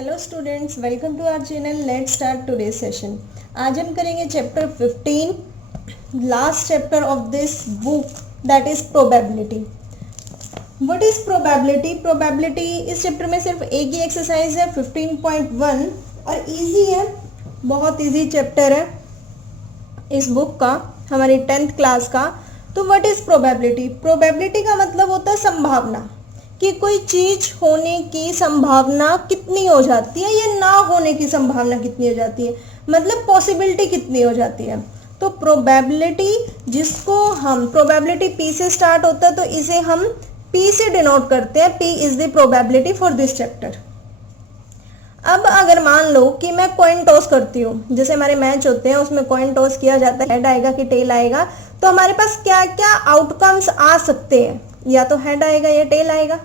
Hello students, welcome to our channel. Let's start today session. आज हम करेंगे chapter 15, last chapter of this book, that is probability. What is probability? Probability इस chapter में सिर्फ एक ही exercise है 15.1 और इजी है, बहुत इजी चैप्टर है इस बुक का, हमारी 10th क्लास का। तो व्हाट इज प्रोबेबिलिटी? प्रोबेबिलिटी का मतलब होता है संभावना, कि कोई चीज होने की संभावना कितनी हो जाती है या ना होने की संभावना कितनी हो जाती है, मतलब पॉसिबिलिटी कितनी हो जाती है। तो प्रोबेबिलिटी, जिसको हम प्रोबेबिलिटी पी से स्टार्ट होता है, तो इसे हम पी से डिनोट करते हैं। P is the probability for this chapter. अब अगर मान लो कि मैं कॉइन टॉस करती हूँ, जैसे हमारे मैच होते हैं उसमें कॉइन टॉस किया जाता है, हेड आएगा कि टेल आएगा, तो हमारे पास क्या क्या आउटकम्स आ सकते हैं, या तो हेड आएगा या टेल आएगा।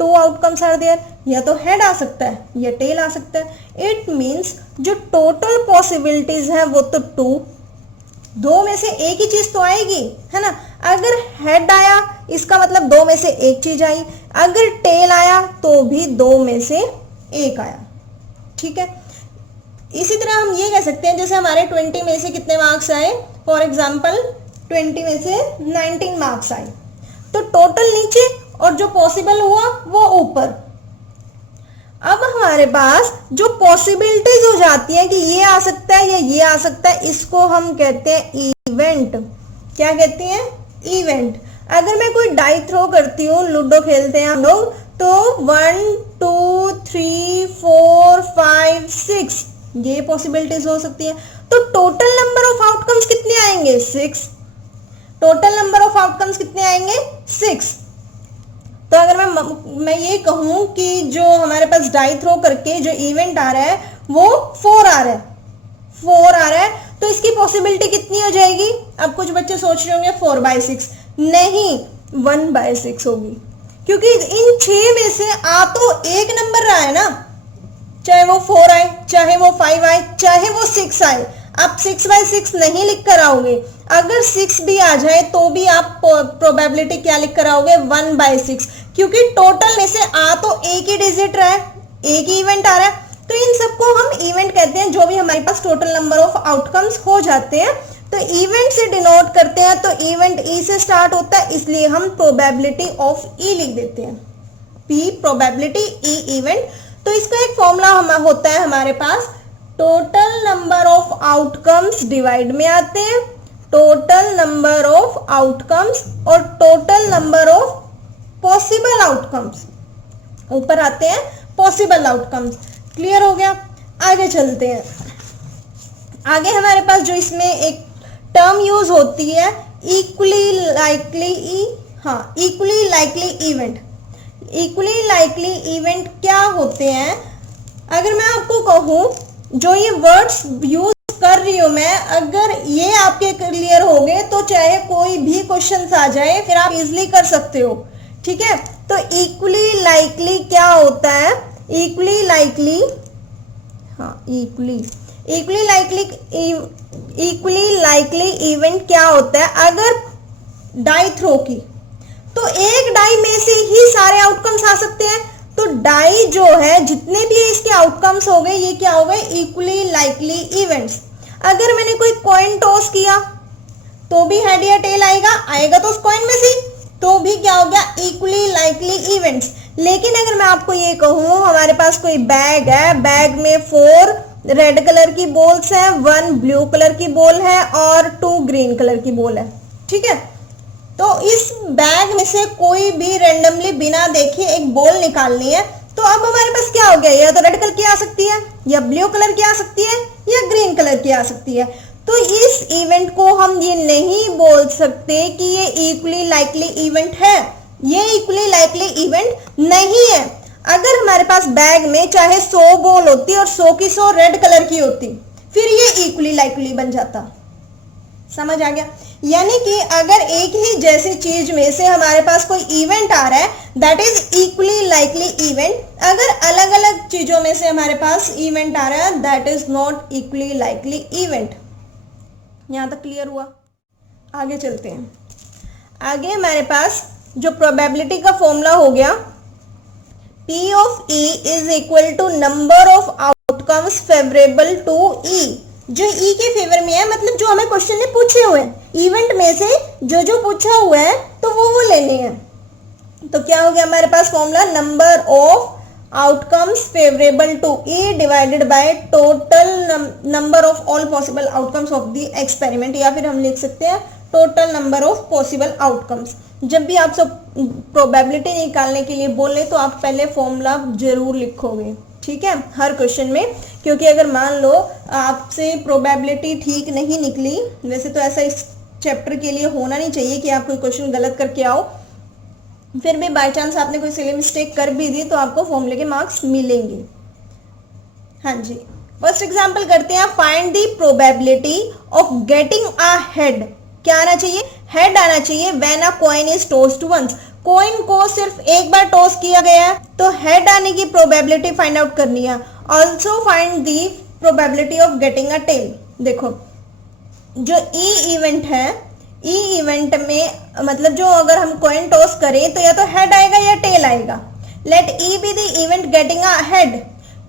टू आउटकम्स आर देयर, या तो हेड आ सकता है या टेल आ सकता है। इट मीन्स जो टोटल पॉसिबिलिटीज हैं वो तो टू, दो में से एक ही चीज तो आएगी, है ना। अगर हेड आया इसका मतलब दो में से एक चीज आई, अगर टेल आया तो भी दो में से एक आया, ठीक है। इसी तरह हम ये कह सकते हैं, जैसे हमारे 20 में से कितने मार्क्स आए, फॉर एग्जाम्पल 20 में से 19 मार्क्स आए, तो टोटल नीचे और जो पॉसिबल हुआ वो ऊपर। अब हमारे पास जो पॉसिबिलिटीज हो जाती है कि ये आ सकता है या ये आ सकता है, इसको हम कहते हैं इवेंट। क्या कहते हैं? इवेंट। अगर मैं कोई डाई थ्रो करती हूँ, लूडो खेलते हैं हम लोग, तो 1 2 3 4 5 6 ये पॉसिबिलिटीज हो सकती है। तो टोटल नंबर ऑफ आउटकम्स कितने आएंगे? 6। टोटल नंबर ऑफ आउटकम्स कितने आएंगे? 6। तो अगर मैं ये कहूं कि जो हमारे पास डाई थ्रो करके जो इवेंट आ रहा है वो 4 आ रहा है, 4 आ रहा है, तो इसकी पॉसिबिलिटी कितनी हो जाएगी? अब कुछ बच्चे सोच रहे होंगे 4/6, नहीं 1/6 होगी, क्योंकि इन 6 में से आ तो एक नंबर रहा है ना, चाहे वो 4 आए, चाहे वो 5 आए, चाहे वो 6 आए। आप 6/6 नहीं लिख कर आओगे, अगर 6 भी आ जाए तो भी आप प्रोबेबिलिटी क्या लिख कर आओगे? 1/6, क्योंकि टोटल में से आ तो एक ही डिजिट रहा है, एक ही इवेंट आ रहा है। तो इन सबको हम इवेंट कहते हैं, जो भी हमारे पास टोटल नंबर ऑफ आउटकम्स हो जाते हैं, तो इवेंट से डिनोट करते हैं। तो इवेंट ई से स्टार्ट होता है, इसलिए हम प्रोबेबिलिटी ऑफ ई लिख देते हैं, पी प्रोबेबिलिटी, ई इवेंट। तो इसका एक फॉर्मूला होता है हमारे पास, total number of outcomes divide में आते हैं टोटल नंबर ऑफ आउटकम्स, और total number of possible outcomes ऊपर आते हैं पॉसिबल आउटकम्स। क्लियर हो गया? आगे चलते हैं। आगे हमारे पास जो इसमें एक टर्म यूज होती है, equally likely equally likely event. Equally likely event क्या होते हैं? अगर मैं आपको कहूं, जो ये वर्ड्स यूज कर रही हूं मैं, अगर ये आपके क्लियर हो गए तो चाहे कोई भी क्वेश्चन आ जाए फिर आप इजिली कर सकते हो, ठीक है। तो इक्वली लाइकली क्या होता है? Equally likely equally likely event क्या होता है? अगर डाई थ्रो की, तो एक डाई में से ही सारे आउटकम्स आ सकते हैं। तो डाई जो है, जितने भी इसके आउटकम्स हो गए, ये क्या हो गए? Equally likely events. अगर मैंने कोई कॉइन टॉस किया तो भी हेड या टेल आएगा तो उस कॉइन में से, तो भी क्या हो गया? Equally likely events. लेकिन अगर मैं आपको ये कहूं, हमारे पास कोई बैग है, बैग में 4 रेड कलर की बॉल्स हैं, 1 ब्लू कलर की बॉल है और 2 ग्रीन कलर की बॉल है, ठीक है। तो इस बैग में से कोई भी रैंडमली बिना देखे एक बॉल निकालनी है, तो अब हमारे पास क्या हो गया? या तो रेड कलर की आ सकती है, या ब्लू कलर की आ सकती है, या ग्रीन कलर की आ सकती है। तो इस इवेंट को हम ये नहीं बोल सकते कि ये इक्वली लाइकली इवेंट है, ये इक्वली लाइकली इवेंट नहीं है। अगर हमारे पास बैग में चाहे 100 बॉल होती और 100 की 100 रेड कलर की होती, फिर ये इक्वली लाइकली बन जाता। समझ आ गया? यानी कि अगर एक ही जैसी चीज में से हमारे पास कोई इवेंट आ रहा है, that is equally likely event. अगर अलग अलग चीजों में से हमारे पास इवेंट आ रहा है, that is not equally likely event. यहां तक क्लियर हुआ? आगे चलते हैं। आगे हमारे पास जो प्रोबेबिलिटी का फॉर्मूला हो गया, P of E is equal to number of outcomes favorable to E। जो E के फेवर में है, मतलब जो हमें क्वेश्चन ने पूछे हुए हैं, इवेंट में से जो जो पूछा हुआ है तो वो लेने हैं। तो क्या हो गया हमारे पास formula, number of outcomes favourable to E divided by total number of all possible outcomes of the experiment, या फिर हम लिख सकते हैं total number of possible outcomes. जब भी आप सब प्रोबेबिलिटी निकालने के लिए बोले तो आप पहले फॉर्मूला जरूर लिखोगे, ठीक है, हर क्वेश्चन में, क्योंकि अगर मान लो आपसे प्रोबेबिलिटी ठीक नहीं निकली, वैसे तो ऐसा इस चैप्टर के लिए होना नहीं चाहिए कि आप कोई क्वेश्चन गलत करके आओ, फिर भी बाय चांस आपने कोई सिली मिस्टेक कर भी दी तो आपको फॉर्मूले के मार्क्स मिलेंगे। हाँ जी, फर्स्ट एग्जांपल करते हैं, find the probability of getting a head. क्या आना चाहिए, हेड आना चाहिए। When a coin is tossed once, coin को सिर्फ एक बार टॉस किया गया है तो हेड आने की प्रोबेबिलिटी फाइंड आउट करनी है। Also find the probability of getting a tail. देखो जो ई इवेंट है, ई इवेंट में मतलब जो अगर हम कॉइन टॉस करें तो या तो हेड आएगा या टेल आएगा। Let E be the event getting a head.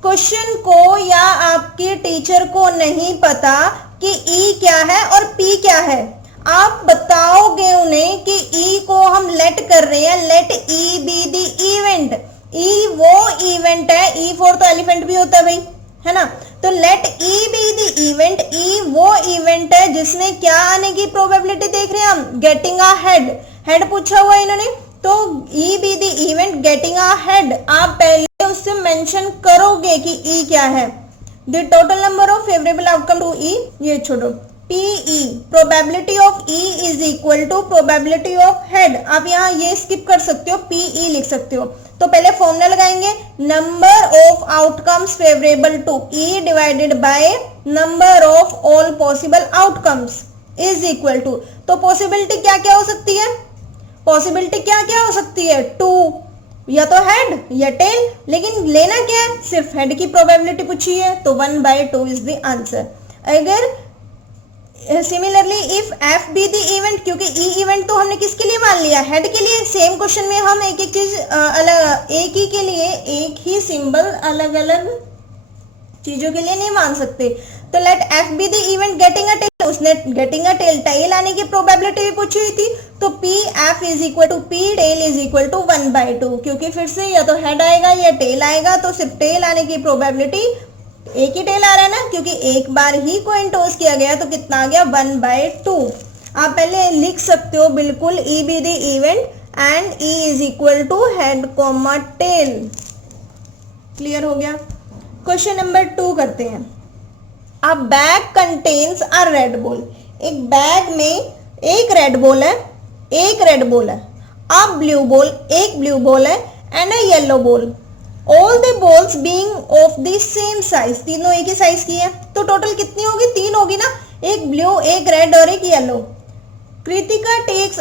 Question को या आपके टीचर को नहीं पता कि ई क्या है और पी क्या है, आप बताओगे उन्हें कि ई को हम लेट कर रहे हैं, let E be the event. E वो इवेंट है, ई फॉर तो एलिफेंट भी होता है भाई, है ना, तो let E be the event. E वो इवेंट है जिसमें क्या आने की प्रोबेबिलिटी देख रहे हैं हम, गेटिंग अ हेड। हेड पूछा हुआ है इन्होंने, तो E be the event getting a head, आप पहले उससे मेंशन करोगे कि ई क्या है। The total number of favourable outcome to E, ये छोड़ो, P E probability of E is equal to probability of head. आप यहाँ ये स्किप कर सकते हो, पीई लिख सकते हो। तो पहले फॉर्मूला लगाएंगे, number of outcomes favourable to E divided by number of all possible outcomes is equal to. तो पॉसिबिलिटी क्या क्या हो सकती है, पॉसिबिलिटी क्या क्या हो सकती है, टू, या तो हेड या टेल, लेकिन लेना क्या है, सिर्फ हेड की प्रोबेबिलिटी पूछी है तो 1/2 इज द आंसर। अगर similarly if F be the event, क्योंकि ई इवेंट तो हमने किसके लिए मान लिया, हेड के लिए। सेम क्वेश्चन में हम एक एक चीज अलग, एक ही के लिए एक ही सिंबल अलग अलग चीजों के लिए नहीं मान सकते। तो let F be the event getting a tail, उसने गेटिंग अ टेल, टेल आने की प्रोबेबिलिटी भी पूछी हुई थी, तो P F is equal to P tail is equal to 1/2, क्योंकि फिर से या तो हेड आएगा या टेल आएगा, तो सिर्फ टेल आने की प्रोबेबिलिटी, एक ही टेल आ रहा है ना, क्योंकि एक बार ही कॉइन टॉस किया गया, तो कितना आ गया, 1/2। आप पहले लिख सकते हो बिल्कुल, E be the event and E is equal to head comma tail. Clear हो गया। क्वेश्चन नंबर 2 करते हैं। A bag contains a red ball. एक बैग में एक रेड बॉल है, एक रेड बॉल है, अ ब्लू बॉल, एक ब्लू बॉल है, and a yellow ball. All the balls being of the same size, तीनों एक ही साइज की है, तो टोटल कितनी होगी, 3 होगी ना, एक ब्लू, एक रेड और एक yellow. Kritika takes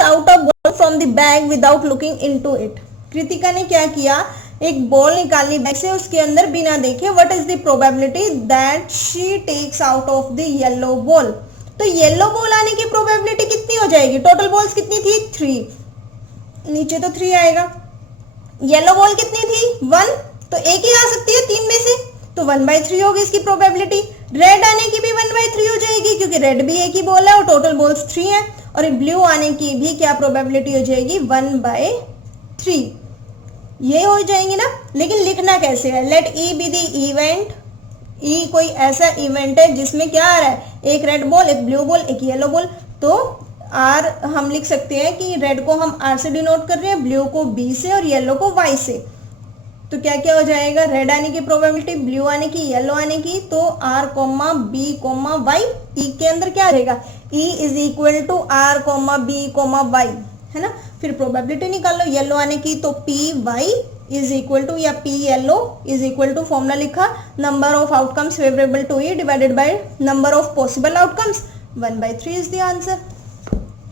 out a ball from the bag without looking into it. Kritika ने क्या किया, एक बॉल निकाली बैग से, उसके अंदर बिना देखे। What is the probability that she takes out of the yellow ball. तो येलो बॉल आने की प्रोबेबिलिटी कितनी हो जाएगी, टोटल बॉल्स कितनी थी, 3, नीचे तो 3 आएगा। येलो बॉल कितनी थी, 1, तो एक ही आ सकती है 3 में से, तो 1/3 होगी इसकी प्रोबेबिलिटी। रेड आने की भी 1/3 हो जाएगी, क्योंकि रेड भी एक ही बॉल है और टोटल बॉल्स 3 है। और ब्लू आने की भी क्या प्रोबेबिलिटी हो जाएगी, 1/3, ये हो जाएंगी ना। लेकिन लिखना कैसे है, let E be the event. E कोई ऐसा इवेंट है जिसमें क्या आ रहा है, एक रेड बॉल, एक ब्लू बॉल, एक येलो बॉल। तो आर हम लिख सकते हैं कि रेड को हम आर से डिनोट कर रहे हैं, ब्लू को बी से और येलो को वाई से। तो क्या क्या हो जाएगा, रेड आने की प्रोबेबिलिटी, ब्लू आने की, येलो आने की, तो R comma B comma Y. E के अंदर क्या आ जाएगा, E is equal to R comma B comma Y, है ना। फिर प्रोबेबिलिटी निकाल लो येलो आने की, तो P Y is equal to, या P yellow is equal to, formula लिखा, number of outcomes favourable to E divided by number of possible outcomes, 1/3 is the answer.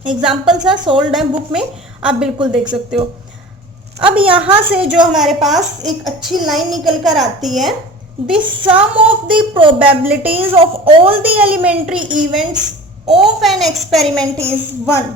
Examples है, सोल्ड है बुक में, आप बिल्कुल देख सकते हो। अब यहां से जो हमारे पास एक अच्छी लाइन निकल कर आती है, the sum of the probabilities of all the elementary events of an experiment is 1।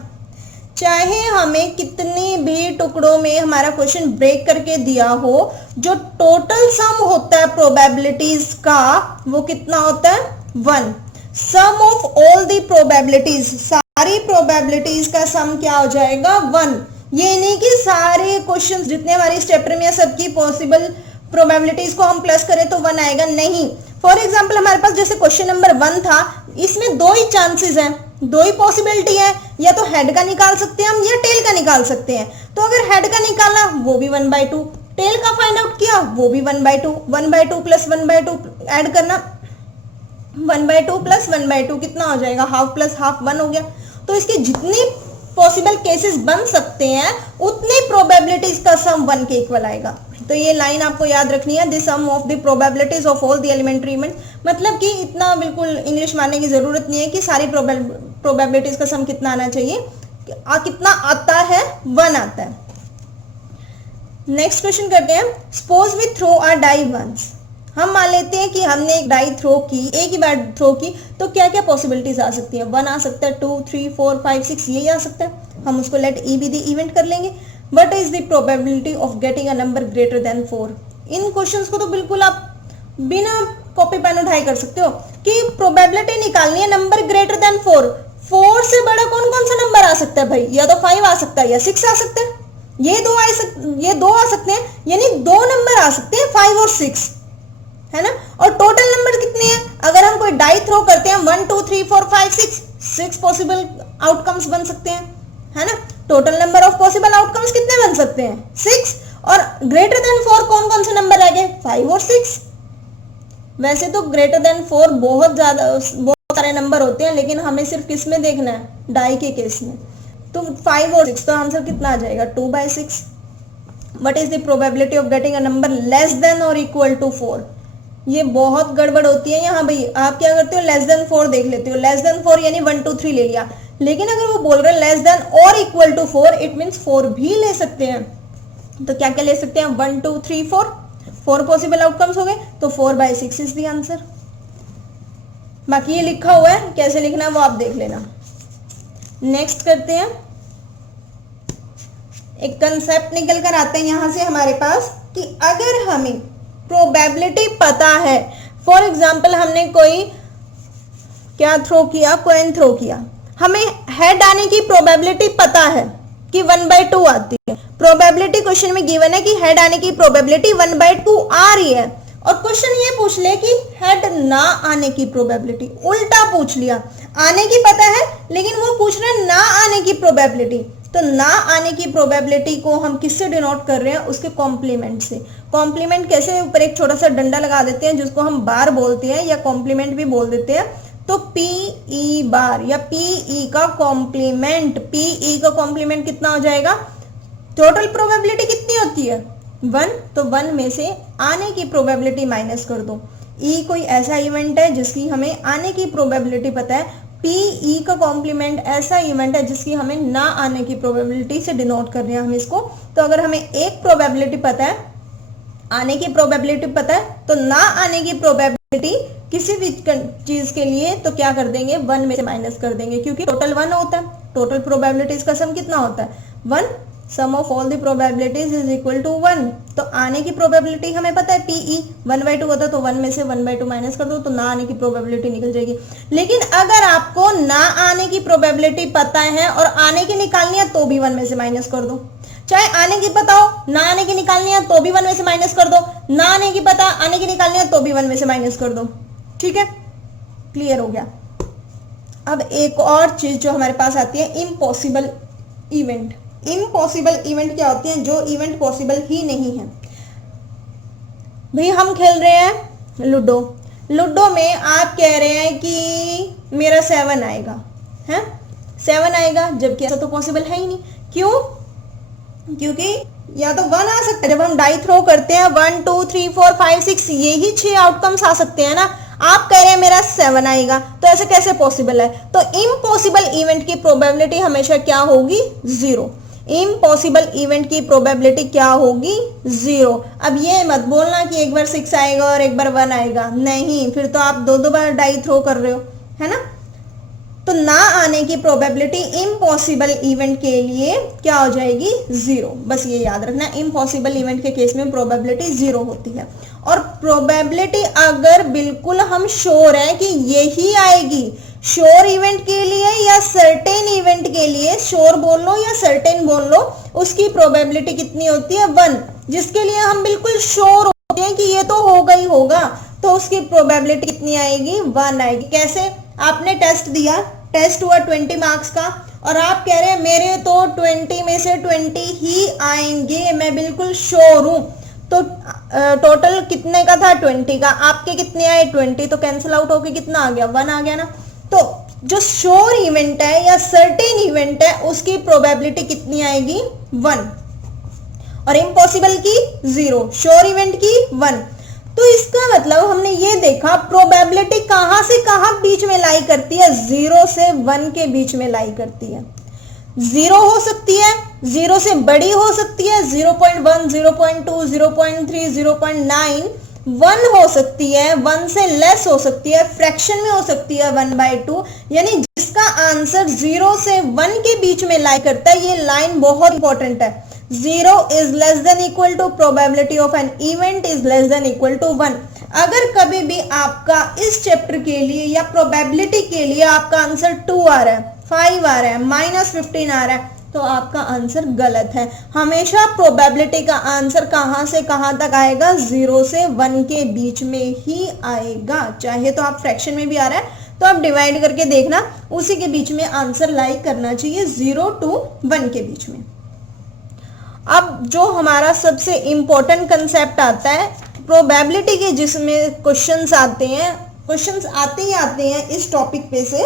चाहे हमें कितनी भी टुकड़ों में हमारा क्वेश्चन ब्रेक करके दिया हो, जो टोटल सम होता है प्रोबेबिलिटीज का वो कितना होता है 1। Sum of all the probabilities, सारी प्रोबेबिलिटीज का सम क्या हो जाएगा 1। ये नहीं कि सारे क्वेश्चन जितने हमारे इस चैप्टर में सबकी पॉसिबल प्रोबेबिलिटीज को हम प्लस करें तो 1 आएगा, नहीं। फॉर एग्जाम्पल हमारे पास जैसे क्वेश्चन नंबर 1 था, इसमें 2 ही चांसेस हैं, 2 ही पॉसिबिलिटी है, या तो हेड का निकाल सकते हैं हम या टेल का निकाल सकते हैं। तो अगर हेड का निकाला वो भी 1/2, टेल का फाइंड आउट किया वो भी 1/2, 1/2 प्लस 1/2 ऐड करना, 1/2 प्लस 1/2 कितना हो जाएगा, हाफ प्लस हाफ 1 हो गया। तो इसके जितनी पॉसिबल केसेस बन सकते हैं उतनी प्रोबेबिलिटीज का सम 1 के इक्वल आएगा। तो ये लाइन आपको याद रखनी है, the sum of the probabilities of all the elementary event. मतलब कि इतना बिल्कुल इंग्लिश मानने की जरूरत नहीं है कि सारी प्रोबेबिलिटीज का सम कितना आना चाहिए, कितना आता है 1 आता है। नेक्स्ट क्वेश्चन करते हैं, suppose we throw a die once. हम मान लेते हैं कि हमने एक डाई थ्रो की, एक ही बार थ्रो की, तो क्या क्या पॉसिबिलिटीज आ सकती है, 1 आ सकता है, 2 3 4 5 6 यही आ सकता है। हम उसको let E be the event कर लेंगे। What is the probability of getting a number greater than 4? In questions को तो बिल्कुल आप बिना कॉपी पेन उठाए कर सकते हो कि प्रोबेबिलिटी निकालनी है नंबर ग्रेटर देन 4। 4 से बड़ा कौन कौन सा नंबर आ सकता है भाई, या तो 5 आ सकता है या 6 आ सकता है, ये दो आ सकते हैं, यानी 2 नंबर आ सकते हैं 5 और 6, है ना। और टोटल नंबर कितने हैं, अगर हम कोई डाई थ्रो करते हैं 1 2 3 4 5 6 पॉसिबल आउटकम्स बन सकते हैं, है ना। Total number of possible outcomes कितने बन सकते हैं 6, और ग्रेटर देन 4 कौन कौन से नंबर रह गए 5 और 6। वैसे तो ग्रेटर देन 4 बहुत सारे नंबर होते हैं, लेकिन हमें सिर्फ किस में देखना है, डाई के केस में। तो 5 और 6, तो आंसर कितना आ जाएगा 2/6। What is the probability of getting a number less than और इक्वल टू 4? ये बहुत गड़बड़ होती है यहाँ भाई। आप क्या करते हो, लेस देन 4 देख लेते हो, लेस देन 4 यानी 1 2 3 ले लिया, लेकिन अगर वो बोल रहे हैं लेस देन और इक्वल टू 4, इट मींस 4 भी ले सकते हैं। तो क्या क्या ले सकते हैं, 1 2 3 4 पॉसिबल आउटकम्स हो गए, तो 4/6 इज द आंसर। बाकी ये लिखा हुआ है, कैसे लिखना है वो आप देख लेना। नेक्स्ट करते हैं, एक कंसेप्ट निकल कर आते हैं यहां से हमारे पास कि अगर हमें प्रोबेबिलिटी पता है, फॉर एग्जाम्पल हमने कोई क्या थ्रो किया, कॉइन थ्रो किया, हमें हेड आने की प्रोबेबिलिटी पता है कि 1/2 आती है। प्रोबेबिलिटी क्वेश्चन में गिवन है कि हेड आने की प्रोबेबिलिटी 1/2 आ रही है, और क्वेश्चन ये पूछ ले कि हेड ना आने की प्रोबेबिलिटी, उल्टा पूछ लिया। आने की पता है लेकिन वो पूछ रहे हैं ना आने की प्रोबेबिलिटी। तो ना आने की प्रोबेबिलिटी को हम किससे डिनोट कर रहे हैं, उसके कॉम्प्लीमेंट से। कॉम्प्लीमेंट कैसे, ऊपर एक छोटा सा डंडा लगा देते हैं जिसको हम बार बोलते हैं या कॉम्प्लीमेंट भी बोल देते हैं। तो पीई बार या पीई का कॉम्प्लीमेंट, पीई का कॉम्प्लीमेंट कितना हो जाएगा, टोटल प्रोबेबिलिटी कितनी होती है 1, तो 1 में से आने की प्रोबेबिलिटी माइनस कर दो। ई कोई ऐसा इवेंट है जिसकी हमें आने की प्रोबेबिलिटी पता है, पीई का कॉम्प्लीमेंट ऐसा इवेंट है जिसकी हमें ना आने की प्रोबेबिलिटी से डिनोट कर रहे हैं हम इसको। तो अगर हमें एक प्रोबेबिलिटी पता है, आने की प्रोबेबिलिटी पता है, तो ना आने की प्रोबेबिलिटी किसी भी चीज के लिए तो क्या कर देंगे, 1 में से माइनस कर देंगे, क्योंकि टोटल 1 होता है। टोटल प्रोबेबिलिटीज का सम कितना होता है 1, sum of all the probabilities is equal to 1। तो आने की प्रोबेबिलिटी हमें पता है पीई 1/2 होता है, तो 1 में से 1/2 माइनस कर दो तो ना आने की प्रोबेबिलिटी निकल जाएगी। लेकिन अगर आपको ना आने की प्रोबेबिलिटी पता है और आने की निकालनी है तो भी 1 में से माइनस कर दो। चाहे आने की पता हो, ना आने की निकालनी है तो भी 1 में से माइनस कर दो, ना आने की पता आने की निकालनी है तो भी 1 में से माइनस कर दो। ठीक है, क्लियर हो गया। अब एक और चीज जो हमारे पास आती है, इम्पॉसिबल इवेंट। इम्पॉसिबल इवेंट क्या होती है, जो इवेंट पॉसिबल ही नहीं है। भाई हम खेल रहे हैं लूडो, लूडो में आप कह रहे हैं कि मेरा 7 आएगा, है 7 आएगा, जबकि ऐसा तो पॉसिबल है ही नहीं। क्यों, क्योंकि या तो 1 आ सकता है, जब हम डाई थ्रो करते हैं 1 2 3 4 5 6 यही 6 आउटकम्स आ सकते हैं ना। आप कह रहे हैं मेरा 7 आएगा, तो ऐसे कैसे पॉसिबल है। तो इम्पॉसिबल इवेंट की प्रोबेबिलिटी हमेशा क्या होगी, 0। इम्पॉसिबल इवेंट की प्रोबेबिलिटी क्या होगी, 0। अब ये मत बोलना कि एक बार 6 आएगा और एक बार 1 आएगा, नहीं, फिर तो आप दो बार डाई थ्रो कर रहे हो, है ना। तो ना आने की प्रोबेबिलिटी इम्पॉसिबल इवेंट के लिए क्या हो जाएगी, 0। बस ये याद रखना, इम्पॉसिबल इवेंट के केस में प्रोबेबिलिटी 0 होती है। और प्रोबेबिलिटी अगर बिल्कुल हम श्योर है कि यही आएगी, श्योर इवेंट के लिए या सर्टेन इवेंट के लिए, श्योर बोल लो या सर्टेन बोल लो, उसकी प्रोबेबिलिटी कितनी होती है, 1। जिसके लिए हम बिल्कुल श्योर होते हैं कि ये तो होगा ही होगा, तो उसकी प्रोबेबिलिटी कितनी आएगी, 1 आएगी। कैसे, आपने टेस्ट दिया, टेस्ट हुआ 20 मार्क्स का, और आप कह रहे हैं मेरे तो 20 में से 20 ही आएंगे, मैं बिल्कुल श्योर हूं। तो टोटल कितने का था, 20 का, आपके कितने आए, 20, तो कैंसिल आउट होके कितना आ गया, 1 आ गया ना। तो जो श्योर इवेंट है या सर्टेन इवेंट है उसकी प्रोबेबिलिटी कितनी आएगी, 1, और इम्पॉसिबल की 0, श्योर इवेंट की 1। तो इसका मतलब हमने ये देखा प्रोबेबिलिटी कहां से कहां बीच में लाई करती है, 0 से 1 के बीच में लाई करती है। 0 हो सकती है, 0 से बड़ी हो सकती है, 0.1, 0.2, 0.3, 0.9, 1 हो सकती है, 1 से लेस हो सकती है, फ्रैक्शन में हो सकती है 1/2। यानी जिसका आंसर 0 से 1 के बीच में लाई करता है, ये लाइन बहुत इंपॉर्टेंट है। 0 is less than equal to probability of an event is less than equal to 1। अगर कभी भी आपका इस चैप्टर के लिए या प्रोबेबिलिटी के लिए आपका आंसर 2 आ रहा है, 5 आ रहा है, -15 आ रहा है, तो आपका आंसर गलत है। हमेशा प्रोबेबिलिटी का आंसर कहां से कहां तक आएगा, 0 से 1 के बीच में ही आएगा। चाहे तो आप फ्रैक्शन में भी आ रहा है तो आप डिवाइड करके देखना, उसी के बीच में आंसर लाई करना चाहिए, 0 to 1 के बीच में। अब जो हमारा सबसे इंपॉर्टेंट कंसेप्ट आता है प्रोबेबिलिटी के, जिसमें क्वेश्चंस आते हैं, क्वेश्चंस आते ही आते हैं इस टॉपिक पे से,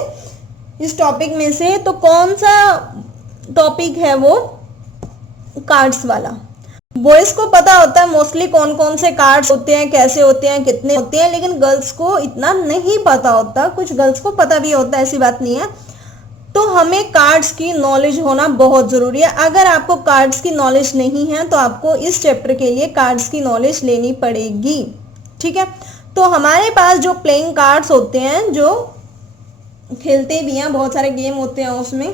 इस टॉपिक में से। तो कौन सा टॉपिक है वो, कार्ड्स वाला। बॉयज को पता होता है मोस्टली कौन कौन से कार्ड्स होते हैं, कैसे होते हैं, कितने होते हैं, लेकिन गर्ल्स को इतना नहीं पता होता। कुछ गर्ल्स को पता भी होता है, ऐसी बात नहीं है। तो हमें कार्ड्स की नॉलेज होना बहुत जरूरी है। अगर आपको कार्ड्स की नॉलेज नहीं है तो आपको इस चैप्टर के लिए कार्ड्स की नॉलेज लेनी पड़ेगी, ठीक है। तो हमारे पास जो प्लेइंग कार्ड्स होते हैं, जो खेलते भी हैं, बहुत सारे गेम होते हैं उसमें,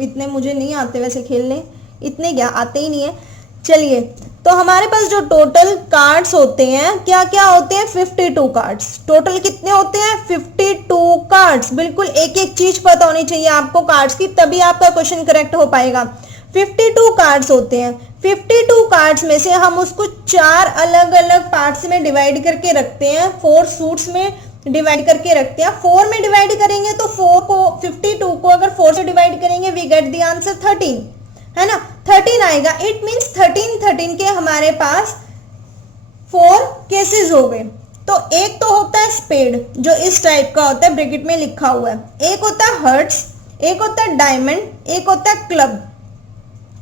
इतने मुझे नहीं आते वैसे खेलने, इतने क्या आते ही नहीं है। चलिए, तो हमारे पास जो टोटल कार्ड्स होते हैं, क्या क्या होते हैं, 52 कार्ड्स। टोटल कितने होते हैं, 52 कार्ड्स। बिल्कुल एक एक चीज पता होनी चाहिए आपको कार्ड्स की, तभी आपका क्वेश्चन करेक्ट हो पाएगा। 52 कार्ड्स होते हैं। 52 कार्ड्स में से हम उसको 4 अलग अलग पार्ट्स में डिवाइड करके रखते हैं, 4 सूट्स में डिवाइड करके रखते हैं। 4 में डिवाइड करेंगे तो 4 को, 52 को अगर 4 से डिवाइड करेंगे, वी गेट द आंसर 13, है ना, 13 आएगा। इट मीन्स 13 के हमारे पास 4 केसेस हो गए। तो एक तो होता है स्पेड, जो इस टाइप का होता है, ब्रैकेट में लिखा हुआ है। एक होता है हर्ट्स, एक होता है डायमंड, एक होता है क्लब,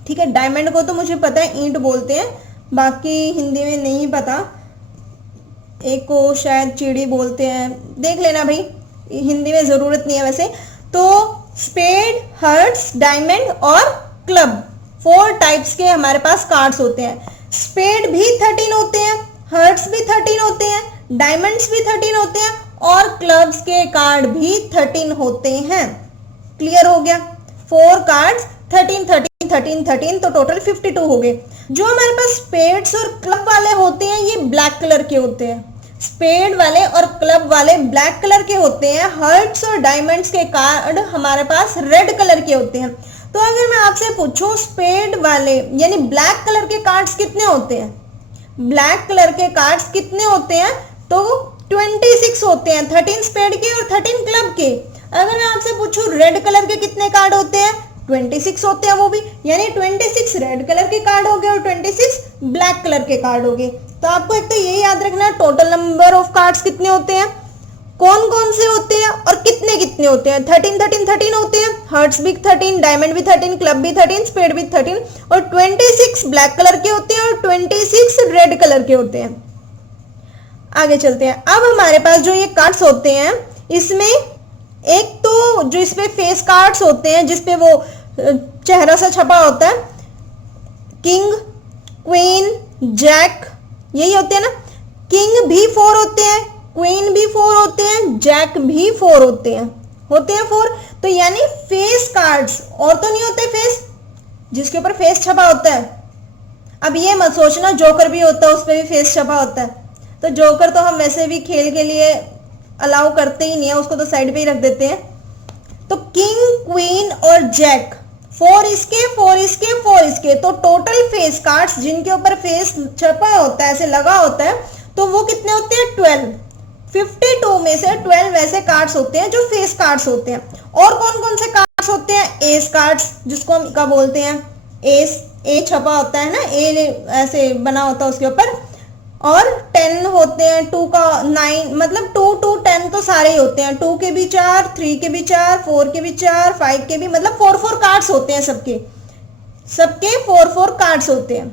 ठीक है। डायमंड को तो मुझे पता है ईंट बोलते हैं, बाकी हिंदी में नहीं पता। एक को शायद चिड़ी बोलते हैं, देख लेना भाई, हिंदी में जरूरत नहीं है वैसे। तो स्पेड, हर्ट्स, डायमंड और क्लब, 4 टाइप्स के हमारे पास कार्ड्स होते हैं। स्पेड भी 13 होते हैं, हर्ट्स भी 13 होते हैं, डायमंड्स भी 13 होते हैं, और क्लब्स के कार्ड भी 13 होते हैं। क्लियर हो गया, 4 कार्ड्स, 13 13 13 13, तो टोटल 52 हो गए। जो हमारे पास स्पेड्स और क्लब वाले होते हैं, ये ब्लैक कलर के होते हैं। स्पेड वाले और क्लब वाले ब्लैक कलर के होते हैं। हर्ट्स और डायमंड्स के कार्ड हमारे पास रेड कलर के होते हैं। तो अगर मैं आपसे पूछूं स्पेड वाले यानी ब्लैक कलर के कार्ड्स कितने होते हैं, ब्लैक कलर के कार्ड्स कितने होते हैं, तो 26 होते हैं, 13 स्पेड के और 13 क्लब के। अगर मैं आपसे पूछूं रेड कलर के कितने कार्ड होते हैं, 26 होते हैं वो भी, यानी 26 रेड कलर के कार्ड हो गए और 26 ब्लैक कलर के कार्ड हो गए। तो आपको एक तो ये याद रखना है टोटल नंबर ऑफ कार्ड्स कितने होते हैं, कौन कौन से होते हैं और कितने कितने होते हैं। 13 13 13 होते हैं, हर्ट्स भी 13, डायमंड भी 13, क्लब भी 13, स्पेड भी 13, और 26 ब्लैक कलर के होते हैं और 26 रेड कलर के होते हैं। आगे चलते हैं। अब हमारे पास जो ये कार्ड्स होते हैं, इसमें एक तो जो इसपे फेस कार्ड्स होते हैं, जिसपे वो चेहरा सा छपा होता है, किंग, क्वीन, जैक, यही होते हैं ना। किंग भी 4 होते हैं, क्वीन भी 4 होते हैं, जैक भी 4 होते हैं, होते हैं 4। तो यानी फेस कार्ड्स और तो नहीं होते फेस, जिसके ऊपर फेस छपा होता है। अब ये मत सोचना जोकर भी होता है, उस पर भी फेस छपा होता है। तो जोकर तो हम वैसे भी खेल के लिए अलाउ करते ही नहीं है, उसको तो साइड पे ही रख देते हैं। तो किंग, क्वीन और जैक, 4 इसके 4 इसके 4 इसके, तो टोटल फेस कार्ड्स जिनके ऊपर फेस छपा होता है, ऐसे लगा होता है, तो वो कितने होते हैं 12। 52 में से 12 ऐसे कार्ड्स होते हैं जो फेस कार्ड्स होते हैं। और कौन कौन से कार्ड्स होते हैं? एस कार्ड्स, जिसको हम क्या बोलते हैं, एस, ए छपा होता है ना, ए ऐसे बना होता है उसके ऊपर। और 10 होते हैं, 2 का 9, मतलब 2 to 10 तो सारे ही होते हैं। 2 के भी 4, 3 के भी 4, 4 के भी 4, 5 के भी, मतलब 4 कार्ड्स होते हैं सबके 4 कार्ड्स होते हैं।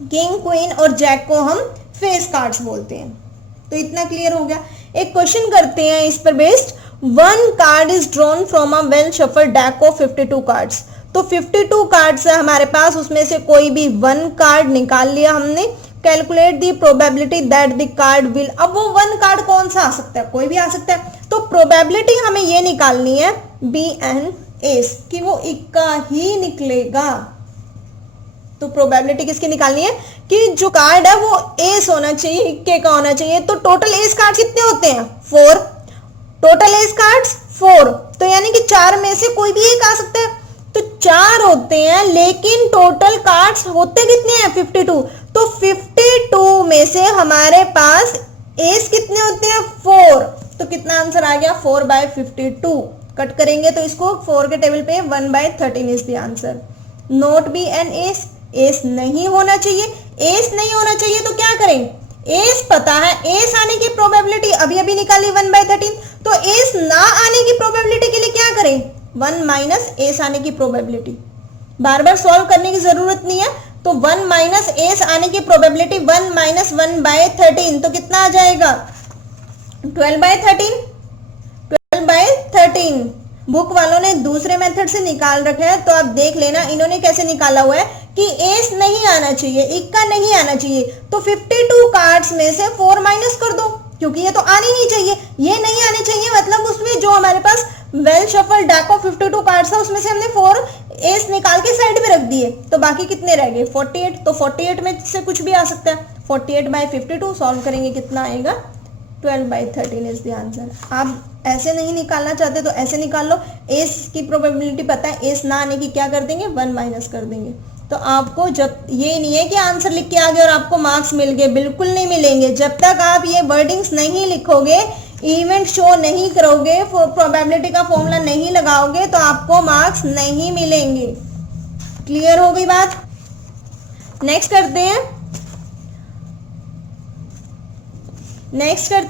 किंग, क्वीन और जैक को हम फेस कार्ड्स बोलते हैं। तो इतना क्लियर हो गया। एक क्वेश्चन करते हैं इस पर based. 1 card is drawn from a well shuffled deck of 52 cards. तो 52 कार्ड्स है हमारे पास, उसमें से कोई भी 1 कार्ड निकाल लिया हमने। Calculate the probability that the card will, अब वो 1 कार्ड कौन सा आ सकता है? कोई भी आ सकता है। तो प्रोबेबिलिटी हमें ये निकालनी है बी एन एस, कि वो इक्का ही निकलेगा। तो प्रोबेबिलिटी किसकी निकालनी है कि जो कार्ड है वो एस होना चाहिए, इक्के का होना चाहिए। तो टोटल एस कार्ड कितने होते हैं? 4। टोटल एस कार्ड्स 4, तो यानी कि 4 में से कोई भी एक आ सकता है। तो 4 होते हैं, लेकिन टोटल कार्ड्स होते कितने हैं? 52। तो 52 में से हमारे पास एस कितने होते हैं? 4। तो कितना आंसर आ गया? 4/52। कट करेंगे तो इसको 4 के टेबल पे 1/13 is the answer. Not be an S, S नहीं होना चाहिए। एस नहीं होना चाहिए तो क्या करें? एस पता है, एस आने की प्रोबेबिलिटी अभी अभी निकाली 1/13, तो एस ना आने की प्रोबेबिलिटी के लिए क्या करें? 1 माइनस एस आने की प्रोबेबिलिटी। बार बार सॉल्व करने की जरूरत नहीं है। तो 1 माइनस एस आने की प्रोबेबिलिटी 1 माइनस 1/13, तो कितना आ जाएगा? 12/13। 12/13 बुक वालों ने दूसरे मेथड से निकाल रखा है, तो आप देख लेना इन्होंने कैसे निकाला हुआ है कि एस नहीं आना चाहिए, इक्का नहीं आना चाहिए। तो 52 कार्ड्स में से 4 माइनस कर दो, क्योंकि ये तो आनी नहीं चाहिए, ये नहीं आने चाहिए। मतलब उसमें जो हमारे पास well shuffled deck of 52 cards है, उसमें से हमने 4 एस निकाल के साइड पे रख दिए, तो बाकी कितने रह गए? 48। तो 48 में से कुछ भी आ सकता है। 48/52 सॉल्व करेंगे, कितना आएगा? 12/13 इज द आंसर। आप ऐसे नहीं निकालना चाहते तो ऐसे निकाल लो। एस की प्रोबेबिलिटी पता है, एस ना आने की क्या कर देंगे? 1 माइनस कर देंगे। तो आपको जब ये नहीं है कि आंसर लिख के आ गए और आपको मार्क्स मिल गए, बिल्कुल नहीं मिलेंगे। जब तक आप ये वर्डिंग्स नहीं लिखोगे, इवेंट शो नहीं करोगे, प्रोबेबिलिटी का फॉर्मूला नहीं लगाओगे, तो आपको मार्क्स नहीं मिलेंगे। क्लियर हो गई बात? नेक्स्ट करते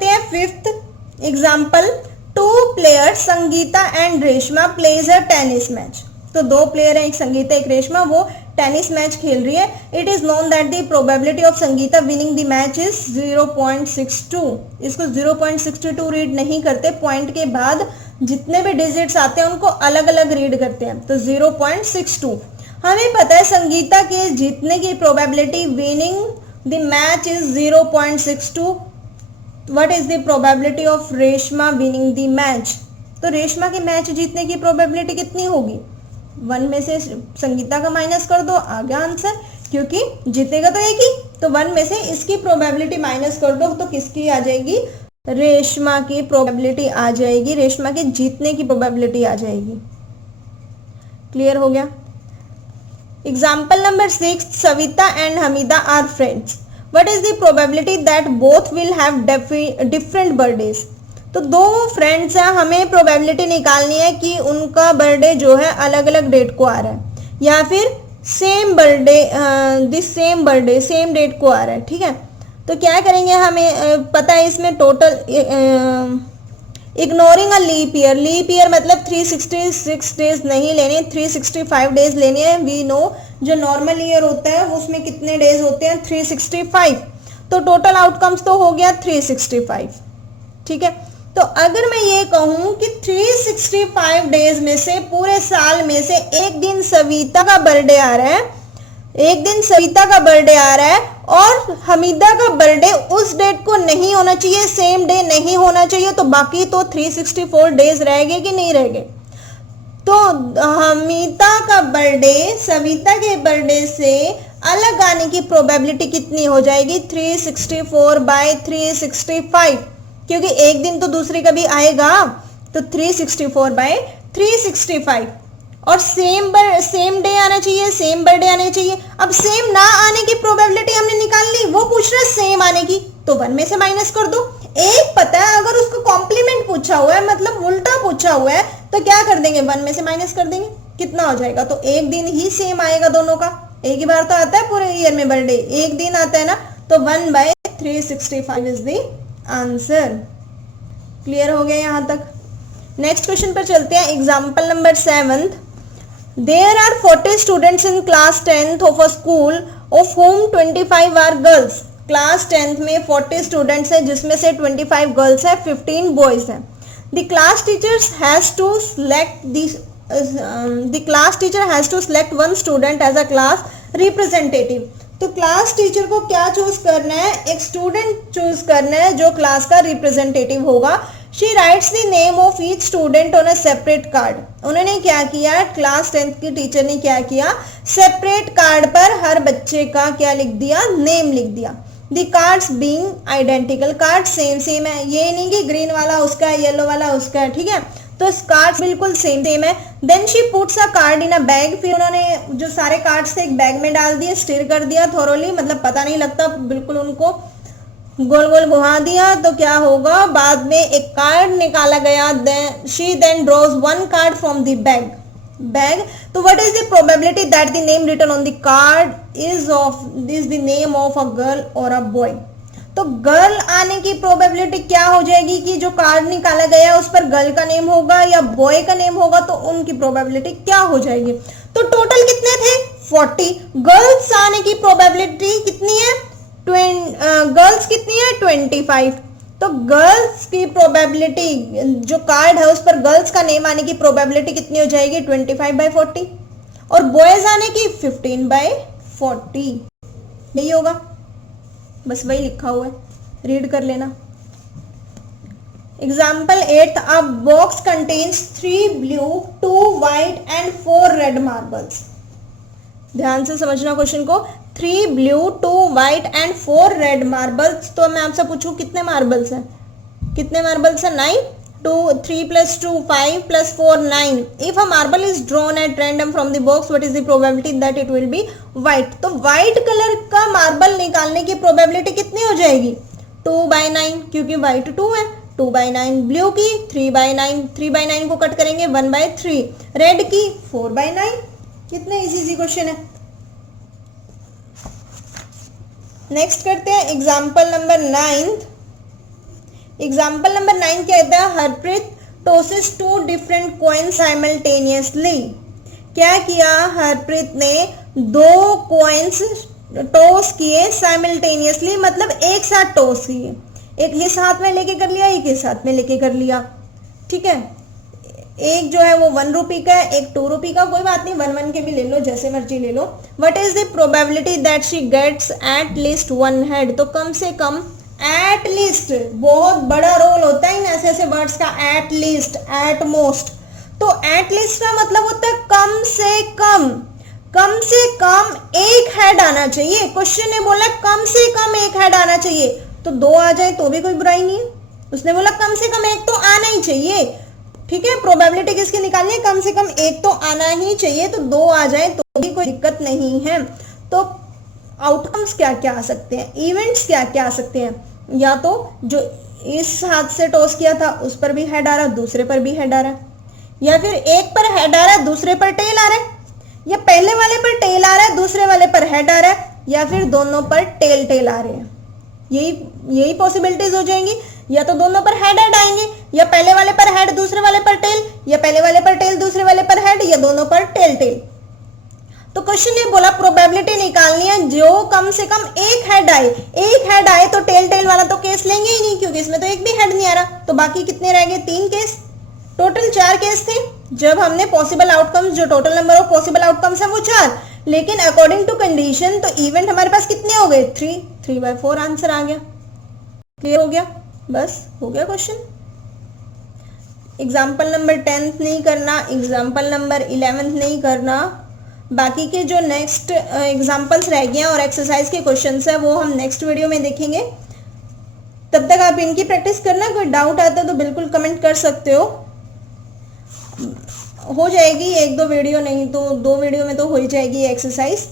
हैं, fifth example. 2 players Sangeeta and Reshma plays a tennis match. तो 2 प्लेयर हैं, एक संगीता एक रेशमा, वो टेनिस मैच खेल रही है। It is known that the probability of Sangeeta winning the match is 0.62। इसको 0.62 रीड नहीं करते, पॉइंट के बाद जितने भी डिजिट्स आते हैं उनको अलग अलग रीड करते हैं। तो 0.62 हमें पता है संगीता के जीतने की probability winning the match is 0.62। What is the probability of Reshma winning the match? तो रेशमा के मैच जीतने की प्रोबेबिलिटी कितनी होगी? 1 में से संगीता का माइनस कर दो, आ गया आंसर, क्योंकि जीतेगा तो एक ही। तो 1 में से इसकी प्रोबेबिलिटी माइनस कर दो, तो किसकी आ जाएगी? रेशमा की प्रोबेबिलिटी आ जाएगी, रेशमा के जीतने की प्रोबेबिलिटी आ जाएगी। क्लियर हो गया? Example number 6, Savita and Hamida are friends. What is the probability that both will have different birthdays? तो 2 फ्रेंड्स हैं, हमें प्रोबेबिलिटी निकालनी है कि उनका बर्थडे जो है अलग अलग डेट को आ रहा है, या फिर सेम बर्थडे सेम डेट को आ रहा है। ठीक है, तो क्या करेंगे? हमें पता है इसमें total ignoring a leap year मतलब 366 डेज नहीं लेने, 365 डेज लेने हैं। वी नो जो नॉर्मल ईयर होता है उसमें कितने डेज होते हैं? 365। तो टोटल आउटकम्स तो हो गया 365। ठीक है, तो अगर मैं ये कहूं कि 365 डेज में से, पूरे साल में से एक दिन सविता का बर्थडे आ रहा है, एक दिन सविता का बर्थडे आ रहा है और हमीदा का बर्थडे उस डेट को नहीं होना चाहिए, सेम डे नहीं होना चाहिए, तो बाकी तो 364 डेज रह गए कि नहीं रह गए। तो हमीदा का बर्थडे सविता के बर्थडे से अलग आने की प्रोबेबिलिटी कितनी हो जाएगी, 364/365, क्योंकि एक दिन तो दूसरे का भी आएगा, तो 364/365। और सेम डे आना चाहिए, सेम बर्थडे आने चाहिए। अब सेम ना आने की प्रोबेबिलिटी हमने निकाल ली, वो पूछ रहा है सेम आने की, तो 1 में से माइनस कर दो। एक पता है अगर उसको कॉम्प्लीमेंट पूछा हुआ है, मतलब उल्टा पूछा हुआ है, तो क्या कर देंगे, 1 में से माइनस कर देंगे, कितना हो जाएगा, तो एक दिन ही सेम आएगा दोनों का, एक ही बार तो आता है पूरे ईयर में बर्थडे, एक दिन आता है ना, तो 1/365 इज द आंसर। क्लियर हो गया यहां तक। नेक्स्ट क्वेश्चन पर चलते हैं, example number 7। There are 40 students in class 10th of a school of whom 25 are girls. Class 10th में 40 स्टूडेंट्स हैं जिसमें से 25 गर्ल्स हैं, 15 बॉयज हैं. The class teacher has to select one student as a class representative. तो class teacher को क्या choose करना है, एक स्टूडेंट चूज करना है जो क्लास का रिप्रेजेंटेटिव होगा. She writes the name of each student on a separate card. उन्होंने क्या किया, क्लास 10th की टीचर ने क्या किया, सेपरेट कार्ड पर हर बच्चे का क्या लिख दिया, नेम लिख दिया. The cards being identical, card same है, ये नहीं कि ग्रीन वाला उसका है, येलो वाला उसका है, ठीक है, तो कार्ड बिल्कुल सेम है. Then she puts a card in a bag. फिर उन्होंने जो सारे कार्ड्स थे एक बैग में डाल दिए, स्टिर कर दिया थोरोली, मतलब पता नहीं लगता, बिल्कुल उनको गोल गोल घुमा दिया. तो क्या होगा, बाद में एक कार्ड निकाला गया. She then draws one card from the bag. तो what is the probability that the name written on the card is the name of a girl or a boy. तो गर्ल आने की प्रोबेबिलिटी क्या हो जाएगी कि जो कार्ड निकाला गया उस पर गर्ल का नेम होगा या बॉय का नेम होगा, तो उनकी प्रोबेबिलिटी क्या हो जाएगी. तो टोटल कितने थे, 40. गर्ल्स आने की प्रोबेबिलिटी कितनी है, गर्ल्स कितनी है, 25. तो गर्ल्स की प्रोबेबिलिटी, जो कार्ड है उस पर गर्ल्स का नेम आने की प्रोबेबिलिटी कितनी हो जाएगी, 25/40, और बॉयज आने की 15/40. यही होगा, बस वही लिखा हुआ है, रीड कर लेना. Example 8. A box contains 3 blue 2 white and 4 red marbles. ध्यान से समझना क्वेश्चन को. 3 blue 2 white and 4 red marbles. तो मैं आपसे पूछूं कितने मार्बल्स हैं, 9. 3 + 2 5 + 4 9. If a marble is drawn at random from the box, what is the probability that it will be white? तो व्हाइट कलर का मार्बल निकालने की प्रोबेबिलिटी कितनी हो जाएगी, 2/9, क्योंकि व्हाइट 2 है, 2/9. ब्लू की 3/9, 3/9 को कट करेंगे 1/3. रेड की 4/9. कितने इजी क्वेश्चन है. नेक्स्ट करते हैं एग्जाम्पल नंबर 9. एग्जाम्पल नंबर 9 क्या कहता है, Harpreet tosses 2 different coin simultaneously. क्या किया, हरप्रीत ने 2 कॉइन्स टॉस किए साइमल्टेनियसली, मतलब एक साथ टॉस किए. एक इस हाथ में लेके कर लिया, एक इस हाथ में लेके कर लिया, ठीक है. एक जो है वो 1 रुपी का है, एक 2 रुपी का, कोई बात नहीं, 1 के भी ले लो, जैसे मर्जी ले लो. What is the probability that she gets at least 1 head. तो कम से कम, एट लीस्ट बहुत बड़ा रोल होता है इन ऐसे वर्ड्स का, एट लीस्ट, एट मोस्ट. तो एट लीस्ट का मतलब होता है कम से कम एक हेड आना चाहिए. क्वेश्चन ने बोला कम से कम एक हेड आना चाहिए, तो 2 आ जाए तो भी कोई बुराई नहीं है. उसने बोला कम से कम एक तो आना ही चाहिए, ठीक है. प्रोबेबिलिटी किसकी निकालनी है, कम से कम एक तो आना ही चाहिए, तो 2 आ जाए तो भी कोई दिक्कत नहीं है. तो आउटकम्स क्या क्या आ सकते हैं, इवेंट्स क्या क्या आ सकते हैं, या तो जो इस हाथ से टॉस किया था उस पर भी हेड आ रहा है, दूसरे पर भी हेड आ रहा है, या फिर एक पर हेड आ रहा है दूसरे पर टेल आ रहा है, या पहले वाले पर टेल आ रहा है दूसरे वाले पर हेड आ रहा है, या फिर दोनों पर टेल आ रहे हैं. यही पॉसिबिलिटीज हो जाएंगी. या तो दोनों पर हेड आएंगे, या पहले वाले पर हेड दूसरे वाले पर टेल, या पहले वाले पर टेल दूसरे वाले पर हेड, या दोनों पर टेल. तो क्वेश्चन ने बोला प्रोबेबिलिटी निकालनी है जो कम से कम एक हेड आए तो टेल वाला तो केस लेंगे ही नहीं, क्योंकि इसमें तो एक भी हेड नहीं आ रहा. तो बाकी कितने रह गए, 3 केस. टोटल 4 केस थे. जब हमने पॉसिबल आउटकम्स, जो total number of possible outcomes है वो 4, लेकिन अकॉर्डिंग टू कंडीशन तो इवेंट हमारे पास कितने हो गए, 3/4 आंसर आ गया। क्लियर हो गया, बस हो गया क्वेश्चन। एग्जाम्पल नंबर 10th नहीं करना, एग्जाम्पल नंबर 11th नहीं करना, बाकी के जो नेक्स्ट एग्जाम्पल्स रह गए हैं और एक्सरसाइज के क्वेश्चंस है वो हम नेक्स्ट वीडियो में देखेंगे। तब तक आप इनकी प्रैक्टिस करना, कोई डाउट आता है तो बिल्कुल कमेंट कर सकते हो जाएगी 1-2 वीडियो, नहीं तो 2 वीडियो में तो हो ही जाएगी एक्सरसाइज।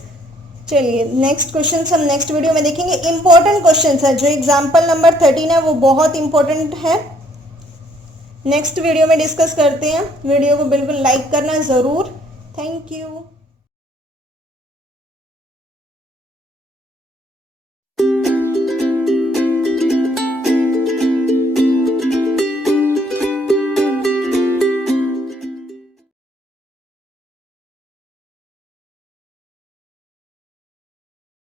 चलिए नेक्स्ट क्वेश्चन हम नेक्स्ट वीडियो में देखेंगे। इंपॉर्टेंट क्वेश्चन है, जो एग्जाम्पल नंबर 13 है वो बहुत इंपॉर्टेंट है, नेक्स्ट वीडियो में डिस्कस करते हैं। वीडियो को बिल्कुल लाइक करना ज़रूर। Thank you.